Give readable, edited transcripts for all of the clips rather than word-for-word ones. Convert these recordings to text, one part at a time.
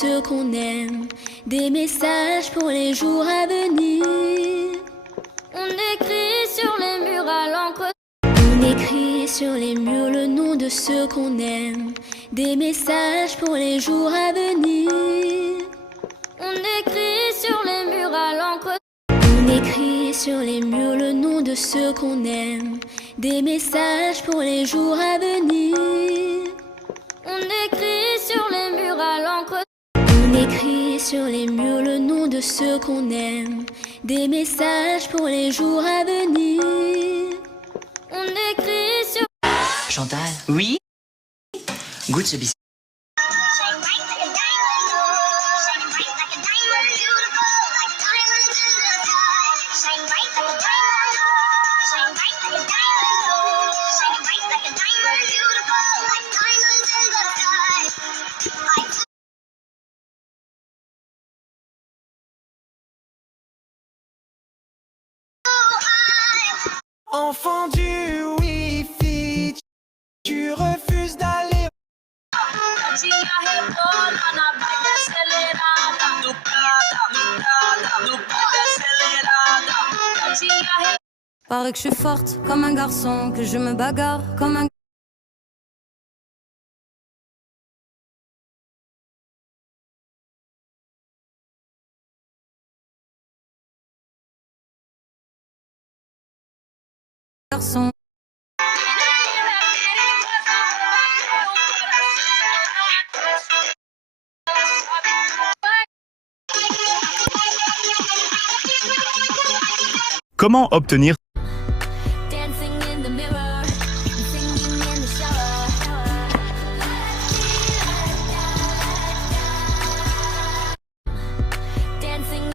ceux qu'on aime, des messages pour les jours à venir. On écrit sur les murs à l'encre. On écrit sur les murs le nom de ceux qu'on aime, des messages pour les jours à venir. On écrit sur les murs à l'encre. On écrit sur les murs le nom de ceux qu'on aime, des messages pour les jours à venir. On écrit sur les murs à l'encre. On écrit sur les murs le nom de ceux qu'on aime, des messages pour les jours à venir. On écrit sur... Chantal? Oui? Goûte ce biscuit. Enfant du Wi-Fi, tu refuses d'aller. Paraît que je suis forte comme un garçon, que je me bagarre comme un... garçon. Comment obtenir Dancing in the mirror, singing in the shower. Dancing.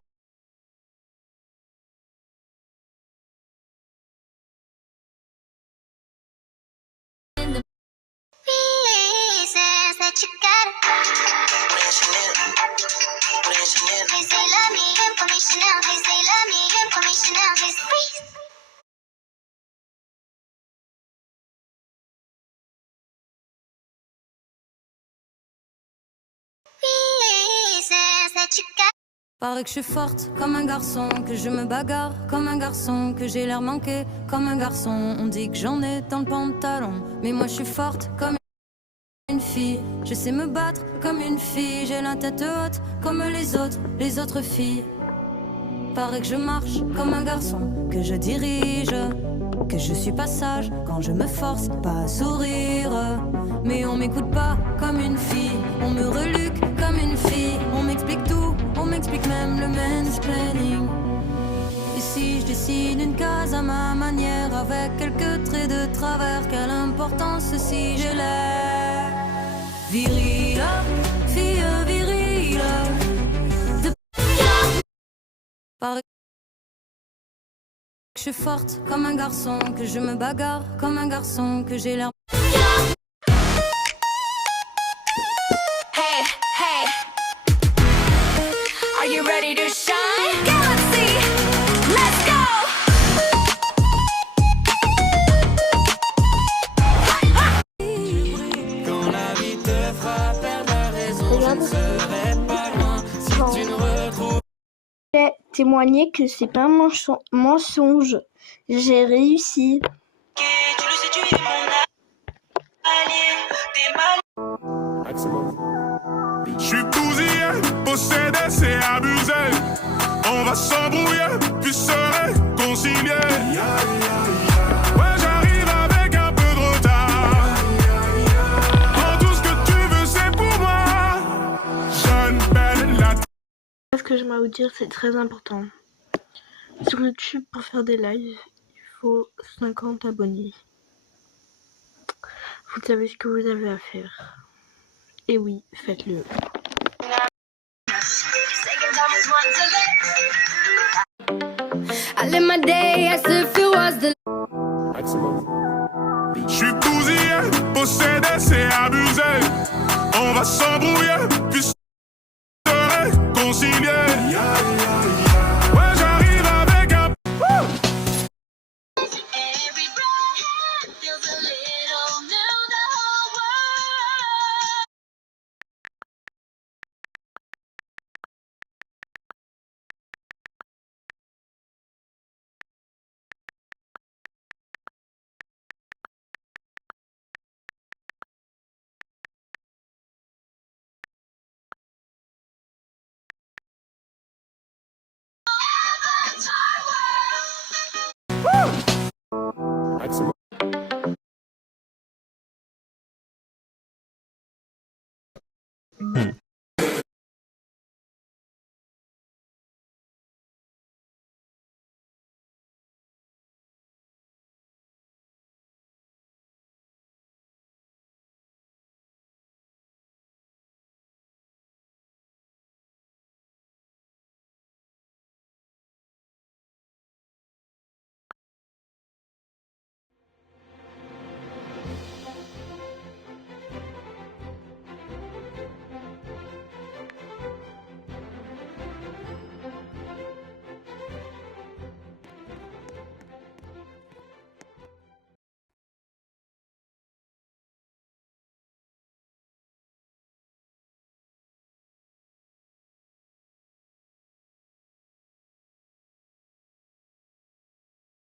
Paraît que je suis forte comme un garçon, que je me bagarre comme un garçon, que j'ai l'air manqué comme un garçon. On dit que j'en ai dans le pantalon, mais moi je suis forte comme une fille. Je sais me battre comme une fille, j'ai la tête haute comme les autres filles. Paraît que je marche comme un garçon, que je dirige, que je suis pas sage quand je me force pas à sourire. Mais on m'écoute pas comme une fille, on me reluque comme une fille. On m'explique tout, on m'explique même le mansplaining. Et si je dessine une case à ma manière, avec quelques traits de travers, quelle importance si j'ai l'air virile, fille virile. Paraît que je suis forte comme un garçon, que je me bagarre comme un garçon, que j'ai l'air... Hey, hey. Are you ready to shine? Galaxy, let's go. Quand la vie te fera perdre la raison, je ne serai pas loin si tu ne retrouves. J'ai témoigné que c'est pas un mensonge. J'ai réussi. Tu le sais, tu es mon allié, t'es mal. Je suis bousillé, possédé, c'est abusé. On va s'embrouiller, puis se réconcilier. Ouais, j'arrive avec un peu de retard. Prends tout ce que tu veux, c'est pour moi. Jeune, belle, la... Ce que j'aimerais vous dire, c'est très important. Sur YouTube, pour faire des lives, il faut 50 abonnés. Vous savez ce que vous avez à faire. Et oui, faites-le. I live my day as if it was the... Je suis bousillé, possédé, c'est abusé. On va s'embrouiller, puis se